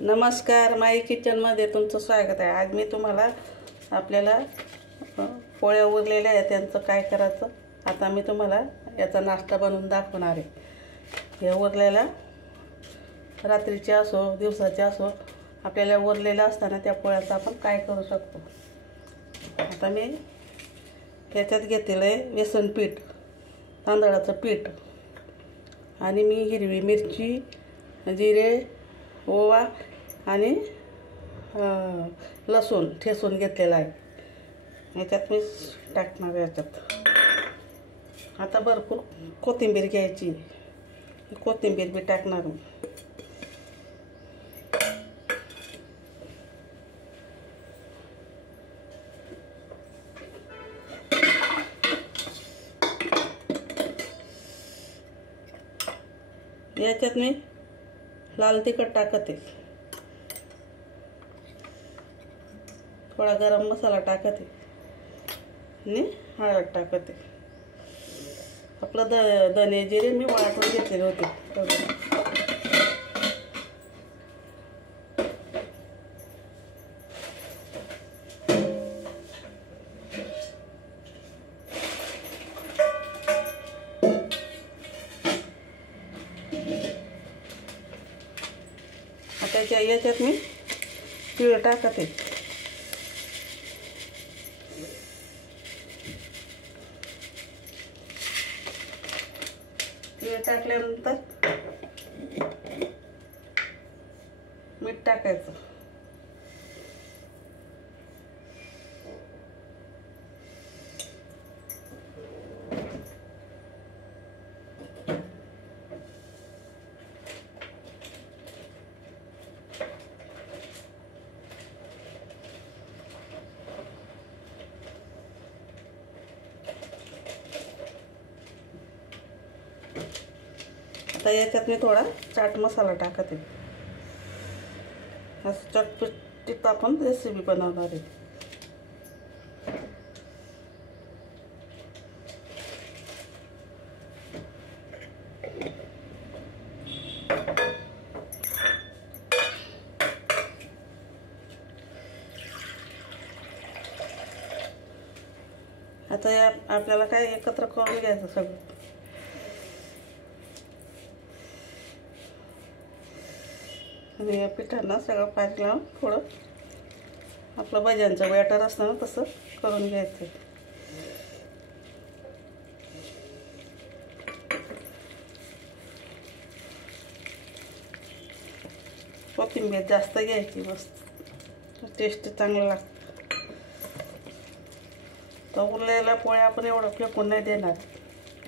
नमस्कार, माई किचनमध्ये तुमचं स्वागत आहे। आज मी तुम्हाला आपल्याला पोळ्या उरलेल्या आहेत त्यांचं काय करायचं आता मी तुम्हाला याचा नाश्ता बनवून दाखवणार आहे। हे उरलेला रात्रीचे असो दिवसाचे असो आपल्याला उरलेला असताना त्या पोळ्याचं आपण काय करू शकतो। आता मी याच्यात घेतलेलं आहे बेसन पीठ, तांदळाचं पीठ आणि मी हिरवी मिरची, जिरे, ओवा आणि लसूण ठेचून घेतलेला आहे। याच्यात मी टाकणार याच्यात। आता भरपूर कोथिंबीर घ्यायची, कोथिंबीर बी टाकणार। याच्यात मी लाल तिखट टाकते, थोडा गरम मसाला टाकते आणि हळद टाकते। आपलं धने जिरे मी वाटून घेतलेले होते। आता याच्यात मी तीळ टाकते। तीळ टाकल्यानंतर मीठ टाकायचं। आता याच्यात मी थोडा चाट मसाला टाकते। असं चटपटीत आपण रेसिपी बनवणार आहे। आता या आपल्याला काय एकत्र करून घ्यायचं सगळं। आणि या पिठांना सगळं पाणी लावून थोडं आपलं भज्यांचं बॅटर असतं ना तसं करून घ्यायचं। कोथिंबीर जास्त घ्यायची, मस्त टेस्ट चांगलं लागतं। तर उरलेल्या पोळ्या आपण एवढं फेकून नाही देणार,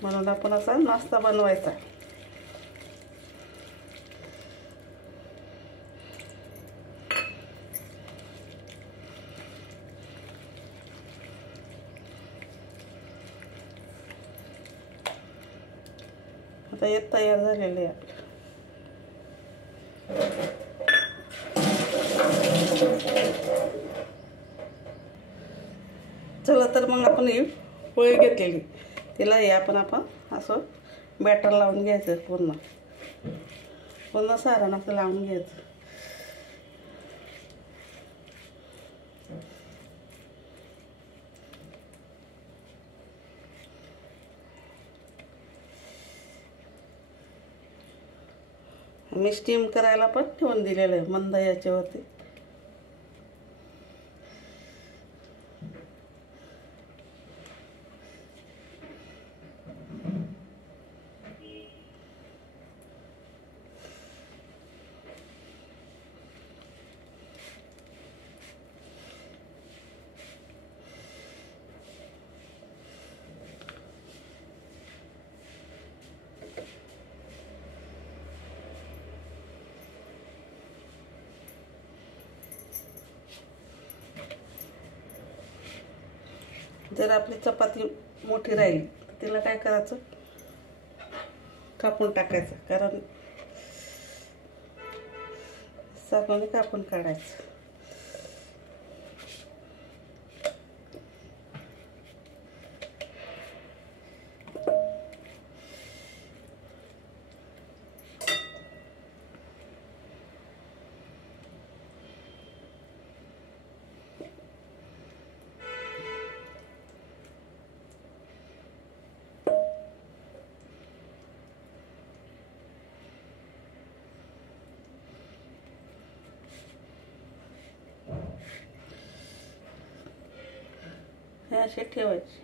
म्हणून आपण असा नाश्ता बनवायचा। आता हे तयार झालेले आहे आपलं। चला तर मग आपण ही पोळी घेतलेली तिला हे आपण असं बॅटर लावून घ्यायचं। पूर्ण सारण असं लावून घ्यायचं। मी स्टीम करायला पण ठेवून दिलेलं आहे मंद याच्यावरती। जर आपली चपाती मोठी राहिली तर तिला काय करायचं, कापून टाकायचं। कारण सापाने कापून काढायचं। असे ठेवायचे,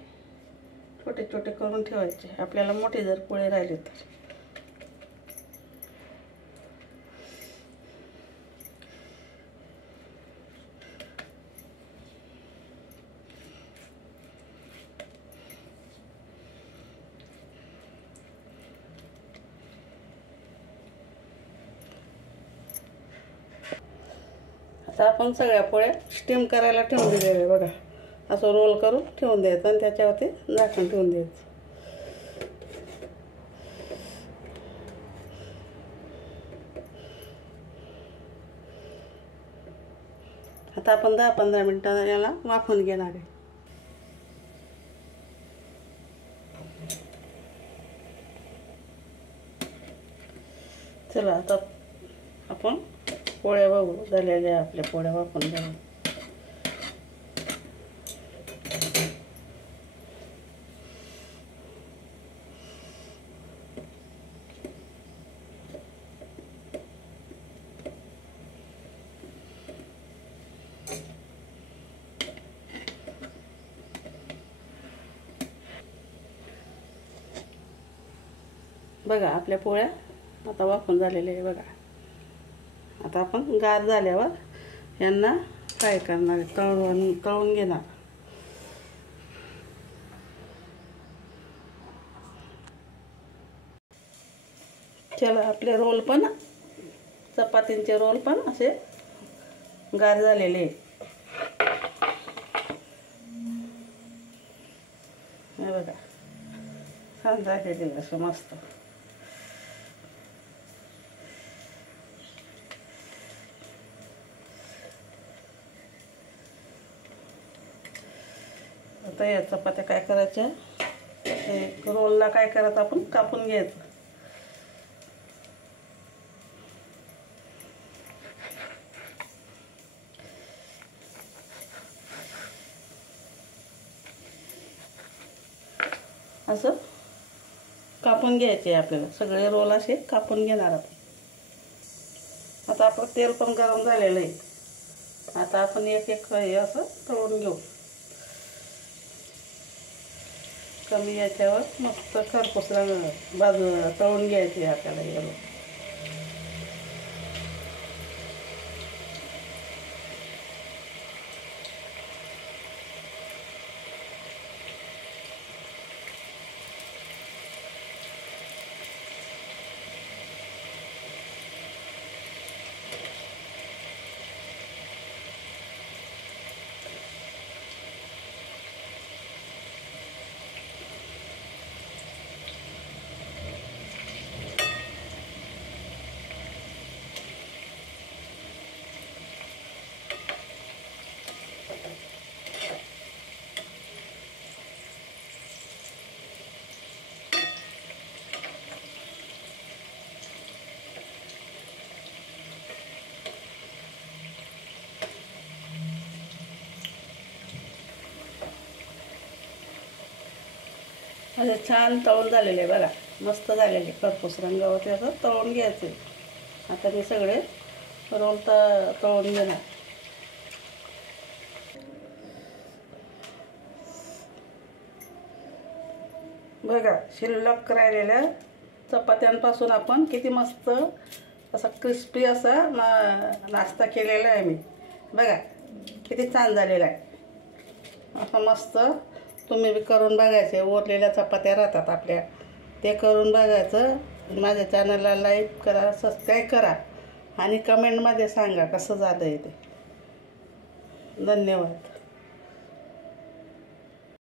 छोटे छोटे करून ठेवायचे. आपल्याला मोठे जर पोळे राहिले तर आता आपण सगळ्या पोळ्या स्टीम करायला ठेवून दिलेल्या बघा. असं रोल करून ठेवून द्यायचं आणि त्याच्यावरती झाकण ठेवून द्यायचं. आता आपण 10-15 मिनिटं याला वाफवून घेणार आहे. चला आता आपण पोळ्या बघू झालेल्या. आपल्या पोळ्या वाफवून घ्याव्या. बघा आपल्या पोळ्या आता वाफवून झालेल्या आहे बघा. आता आपण गार झाल्यावर यांना फ्राय करणार आहे, तळून घेणार. चला आपले रोल पण, चपातींचे रोल पण असे गार झालेले. हे बघा छान झालेले असं मस्त. आता या चपात्या काय करायच्या, एक रोलला काय करायचं आपण कापून घ्यायचं. असं कापून घ्यायचे आपल्याला, सगळे रोल असे कापून घेणार आपण. आता आपलं तेल पण गरम झालेलं आहे. आता आपण एक एक हे असं तळून घेऊ. कमी याच्यावर मस्त खरपूस बाजू तळून घ्यायचे आपल्याला हे रोल. असे छान तळून झालेले बघा, मस्त झालेले खरपूस रंगावरती असं तळून घ्यायचे. आता मी सगळे रोल तळून घेणार. बघा शिल्लक राहिलेल्या चपात्यांपासून आपण किती मस्त असा क्रिस्पी असा नाश्ता केलेला आहे मी. बघा किती छान झालेला आहे. असं मस्त तुम्ही बी करून बघायचे. उरलेल्या चपात्या राहतात आपल्या, ते करून बघायचं. माझ्या चॅनलला लाईक करा, सबस्क्राईब करा आणि कमेंटमध्ये सांगा कसं झालं आहे ते. धन्यवाद.